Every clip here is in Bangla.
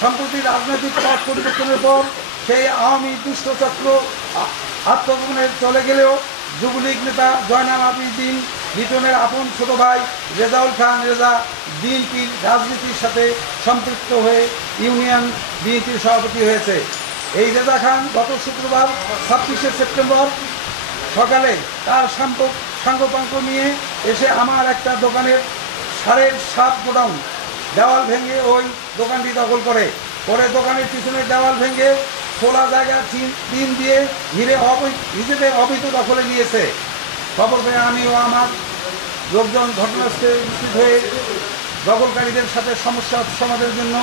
সম্প্রতি রাজনৈতিক পথ পরিবর্তনের পর সেই আওয়ামী দুষ্টচক্র আত্মগোপনে চলে গেলেও যুবলীগ নেতা জয়নাল আবেদীন লিটনের আপন ছোট ভাই রেজাউল খান রেজা বিএনপির রাজনীতির সাথে সম্পৃক্ত হয়ে ইউনিয়ন বিএনপির সভাপতি হয়েছে। এই রেজা খান গত শুক্রবার 26শে সেপ্টেম্বর সকালে তার সাঙ্গপাঙ্গ নিয়ে এসে আমার একটা দোকানের সারের 7 গোডাউন দেওয়াল ভেঙে ওই দোকানটি দখল করে। পরে দোকানের পিছনে দেওয়াল ভেঙে খোলা জায়গা টিন দিয়ে নিজেদের অবৈধ দখলে নিয়েছে। খবর পেয়ে আমি ও আমার লোকজন ঘটনাস্থলে উপস্থিত হয়ে দখলকারীদের সাথে সমস্যা সমাধানের জন্য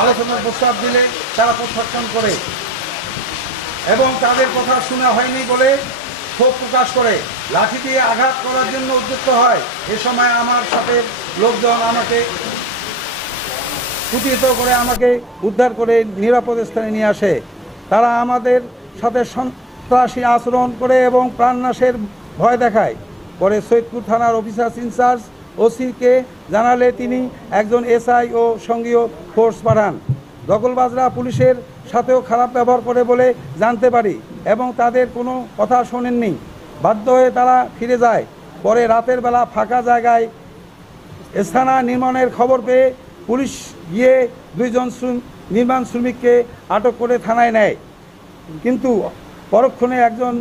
আলোচনার প্রস্তাব দিলে তারা প্রত্যাখ্যান করে এবং তাদের কথা শোনা হয়নি বলে ক্ষোভ প্রকাশ করে লাঠি দিয়ে আঘাত করার জন্য উদ্যত হয়। এ সময় আমার সাথে লোকজন আমাকে প্রতিহত করে আমাকে উদ্ধার করে নিরাপদ স্থানে নিয়ে আসে। তারা আমাদের সাথে সন্ত্রাসী আচরণ করে এবং প্রাণনাশের ভয় দেখায়। পরে সৈয়দপুর থানার অফিসার ইনচার্জ ওসিকে জানালে তিনি একজন এসআই ও সঙ্গীয় ফোর্স পাঠান। দখলবাজরা পুলিশের সাথেও খারাপ ব্যবহার করে বলে জানতে পারি এবং তাদের কোনো কথা শোনেননি। বাধ্য হয়ে তারা ফিরে যায়। পরে রাতের বেলা ফাঁকা জায়গায় স্থানা নির্মাণের খবর পেয়ে পুলিশ গিয়ে 2 জন নির্মাণ শ্রমিককে আটক করে থানায় নেয়, কিন্তু পরক্ষণে একজন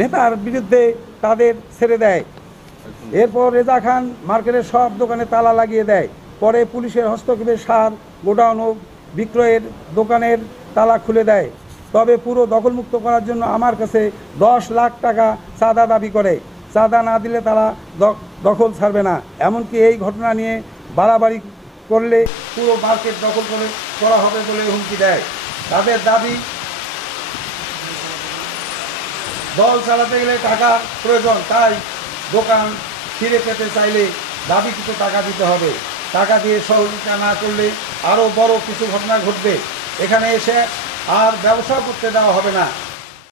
নেতার বিরুদ্ধে তাদের ছেড়ে দেয়। এরপর রেজা খান মার্কেটের সব দোকানে তালা লাগিয়ে দেয়। পরে পুলিশের হস্তক্ষেপে সার গোডাউন ও বিক্রয়ের দোকানের তালা খুলে দেয়। তবে পুরো দখলমুক্ত করার জন্য আমার কাছে 10 লাখ টাকা চাঁদা দাবি করে। চাঁদা না দিলে তারা দখল ছাড়বে না। এমনকি এই ঘটনা নিয়ে বাড়াবাড়ি করলে পুরো মার্কেট দখল করা হবে বলে হুমকি দেয়। তাদের দাবি, দল চালাতে গেলে টাকার প্রয়োজন, তাই দোকান ফিরে পেতে চাইলে দাবিকৃত টাকা দিতে হবে। টাকা দিয়ে সহযোগিতা না করলে আরও বড় কিছু ঘটনা ঘটবে। এখানে এসে আর ব্যবসা করতে দেওয়া হবে না।